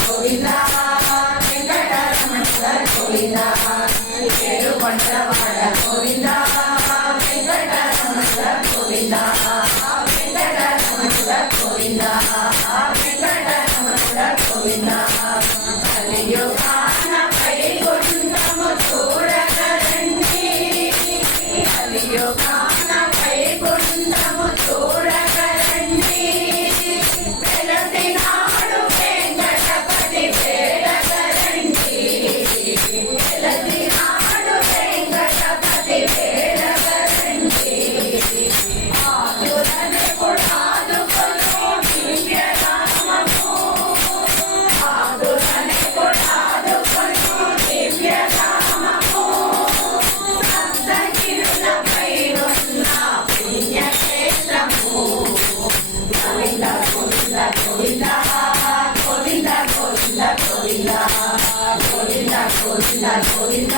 గోవింద వెంకటరమణ గోవింద ఏడు కొండలవాడ గోవింద వెంకటరమణ గోవింద వెంకటరమణ గోవింద వెంకటరమణ గోవింద కలియుగానపై గుండము చూడగరండి కలియుగానపై గుండము చూడగరండి వెలసినాడు వెంకటపతి వేడగరండి వెలసినాడు వెంకటపతి వేడగరండి ఆదురని కొడాదుకొను దివ్యనామము ఆదురని కొడాదుకొను దివ్యనామము సప్తగిరులపై ఉన్న పుణ్యక్షేత్రము గోవింద గోవింద గోవింద గోవింద గోవింద గోవింద గోవింద గోవింద గోవింద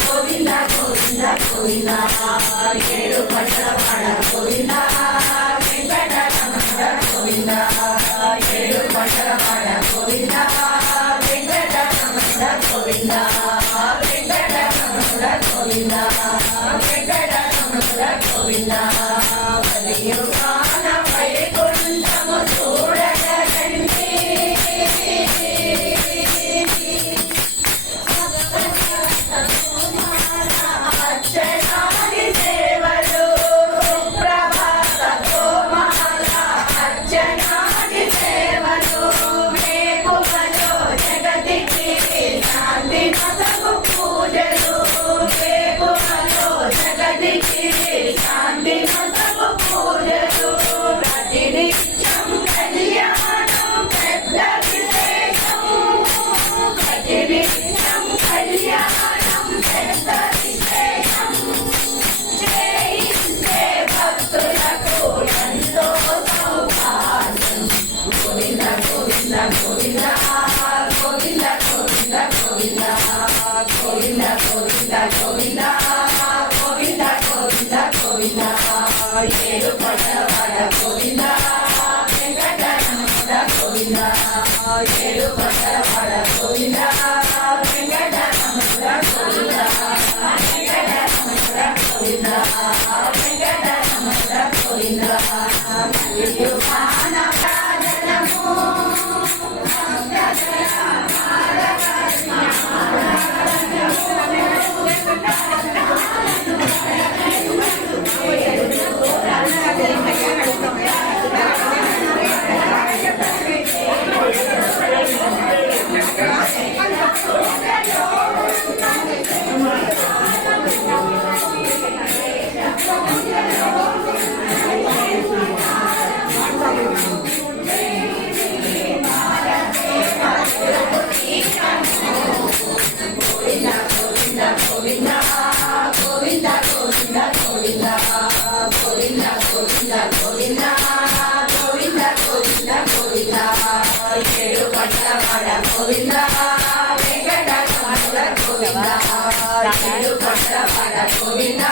గోవింద గోవింద గోవింద ఏడు కొండలవాడ గోవింద వెంకటరమణ గోవింద ఏడు కొండలవాడ గోవింద వెంకటరమణ గోవింద వెంకటరమణ గోవింద వెంకటరమణ గోవింద కలియుగానపై గుండము చూడగరండి అర్చనాది సేవలు ప్రభాత గోమాల అర్చనాది సేవలు వేకువలో జగతికి శాంతి నసగు పూజలు వేకువలో జగతికి శాంతి నసగు పూజలు ప్రతినిత్యం కళ్యాణం పెద్ద విశేషం ప్రతినిత్యం కళ్యాణం పెద్ద విశేషం జయించే భక్తులకు ఎంతో సౌభాగ్యం గోవింద గోవింద గోవింద గోవింద గోవింద గోవింద గోవింద గోవింద గోవింద గోవింద గోవింద గోవింద ఏడు కొండలవాడ గోవింద వెంకటరమణ గోవింద ఏడు కొండలవాడ గోవింద వెంకటరమణ గోవింద వెంకటరమణ గోవింద వెంకటరమణ గోవింద కలియుగాన ప్రాజనము గోవింద గోవింద గోవింద గోవింద గోవింద గోవింద గోవింద గోవింద గోవింద గోవింద ఏడు కొండలవాడ గోవింద వెంకటరమణ గోవింద ఏడు కొండలవాడ గోవింద